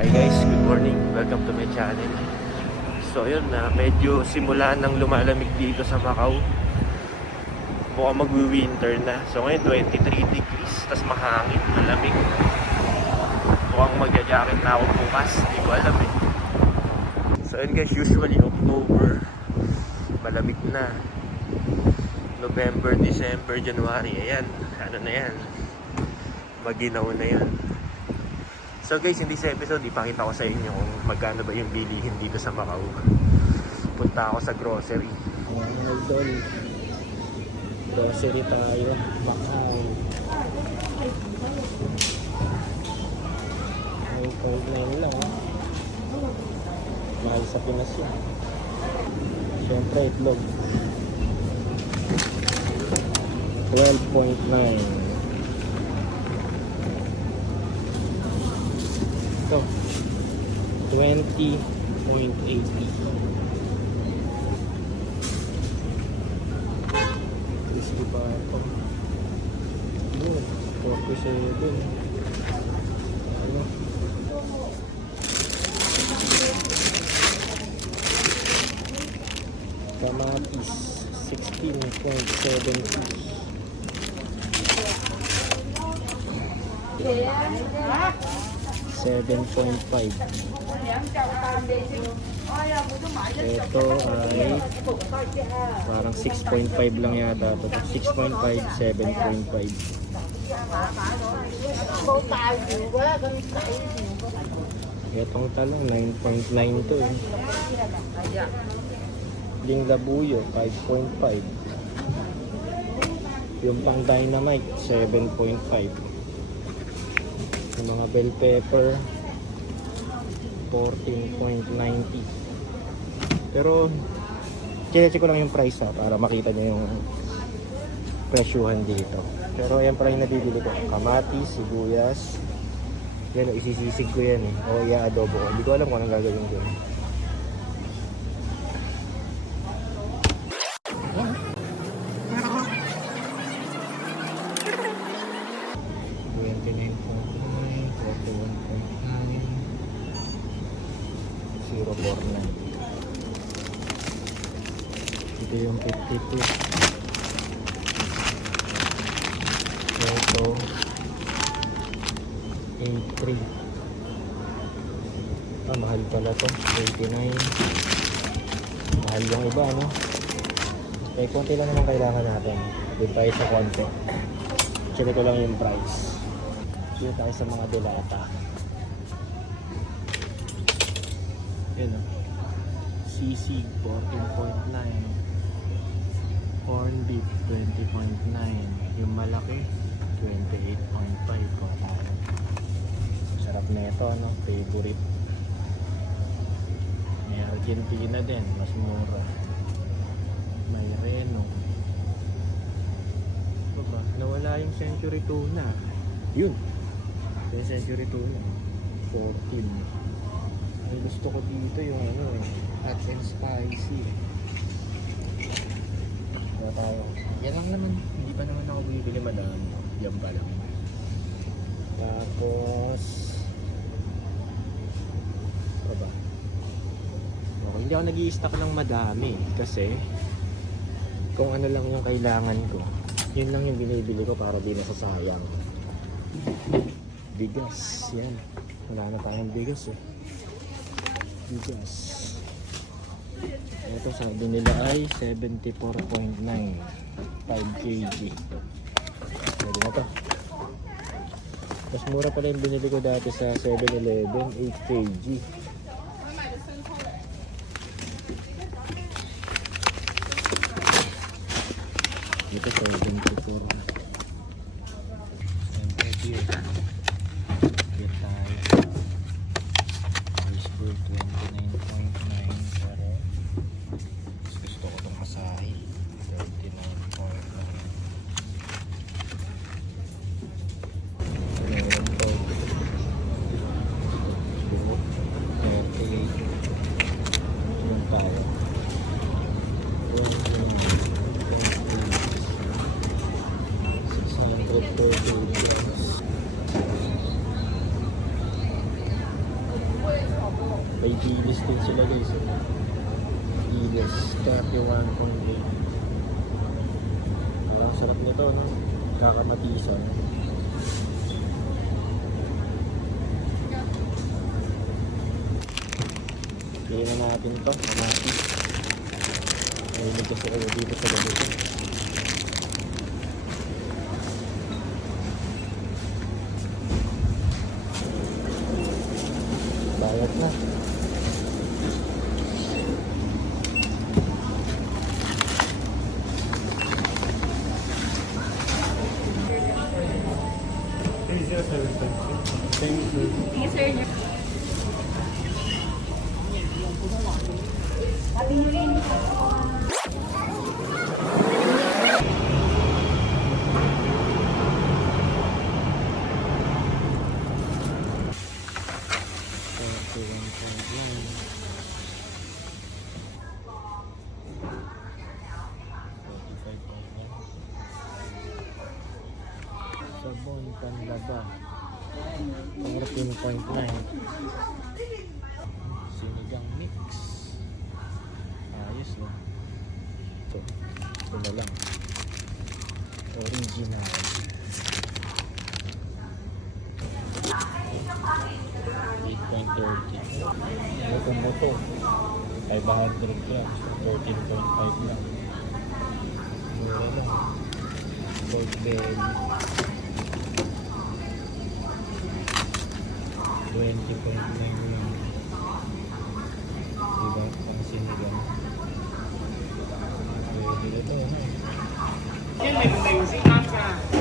Hi guys, good morning. Welcome to my channel. So yun na, medyo simula nang lumalamig dito sa Macau. Mukhang magwi-winter na. So ngayon 23 degrees, tas mahangin, malamig. Mukhang magja-jacket na ako bukas, hindi ko alam eh. So yun guys, usually October, malamig na. November, December, January, ayan, ano na yan. Maginaw na yan. So guys, in this episode, ipakita ko sa inyo kung magkano ba yung bilihin dito sa Macau. Punta ako sa grocery. Mga idol, grocery tayo, Macau. Point na yun lang. ah. Mahal sa Pinas yan. Siyempre, itlog. 12.9 Ito. 20.80. Crispy pa ito. Yun. 47. Ano? Kamatis. 16.70. Yeah. 7.5 ito ay parang 6.5 lang yata 6.5 7.5 itong talang 9.9 to eh. Yung labuyo 5.5 yung pang dynamite 7.5 yung mga bell pepper 14.90 pero check ko lang yung price ha para makita nyo yung presyuhan dito. Pero yan pala yung nabibili ko. Kamatis, sibuyas. Yan isisisig ko yan eh. O i-adobo. Ko hindi ko alam kung anong gagawin ko nine. Ito yung 52. Ito, 83. Ah, mahal pala to. 89. Mahal yung iba, ano? Eh, konti lang naman kailangan natin. Tayo sa konti. Check ko lang yung price. Dito tayo sa mga delata. Yan o. CC 14.9 Corn beef 20.9 Yung malaki 28.5 Sarap na ito no Favorite. May Argentina din Mas mura. May Reno. Ito ba? Nawala yung Century Tuna. Yun. Yung Century Tuna. 14 ang gusto ko dito yung ano eh, hot and spicy. Wala tayo. Yan lang naman. Hindi pa naman ako bibili madami. Yan pa lang. Tapos, ano ba? Okay, hindi ako nag stock ng madami kasi kung ano lang yung kailangan ko, yun lang yung binibili ko para di nasasayang. Bigas, yan. Wala na tayong bigas eh bigas. Ito sabi nila ay 74.9 5 kg. Pwede na to. Mas mura pala yung binili ko dati sa 7-Eleven, 8 kg. Dito 74. 74. Din sila guys. Gilis. 31 kung Ang sarap nito, no? Kakamatisan. Kaya na natin to. Mamati. Mahilig kasi kayo dito sa ganito. Bayad na. Sabon Panlaba 14.9 Sinigang mix Ayos na Ito Ito na lang. Original 8.30 Ito mo to 500 grams. 13.5 lang Mura lang Gold belly 20.9 lang Diba? Ang sinigang Pwede na to, no? Hindi